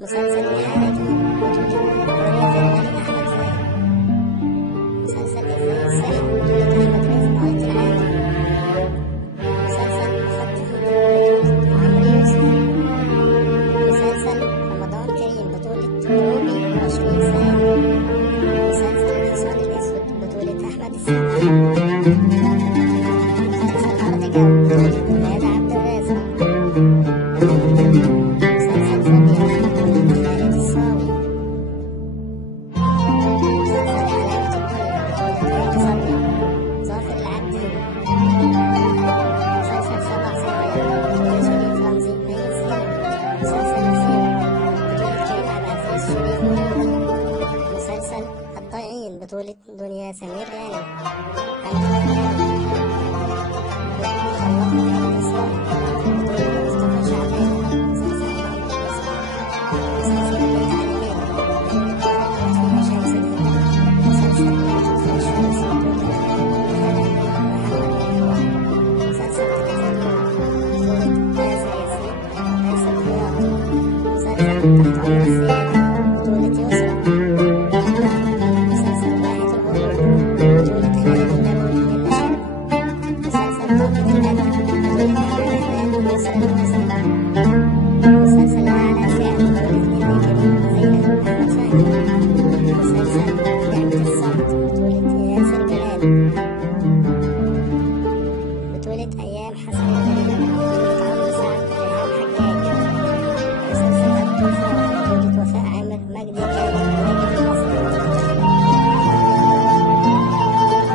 مسلسل الحالة مسلسل إزاي السريع بطولة أحمد رزق وعيد العالم. مسلسل مفتح عمرو يوسف. مسلسل رمضان كريم بطولة روبي و20 سنة. مسلسل الحصان الأسود بطولة أحمد السقا. مسلسل أرض جو بطولة ميادة عبد الرازق. مسلسل سمير بطولة خالد الصاوي. مسلسل حلاوة الدنيا بطولة هند صبري ظافر العابدين. مسلسل سبع صغير بطولة شريف رمزي مي زياد. مسلسل الزينة بطولة كريم عبد العزيز شريف محمد. مسلسل الضائعين بطولة دنيا سمير غانم. مسلسل على فعل بطولة نيلي كريم وزينب أحمد فهمي. مسلسل لعبة الصمت بطولة ياسر جلال.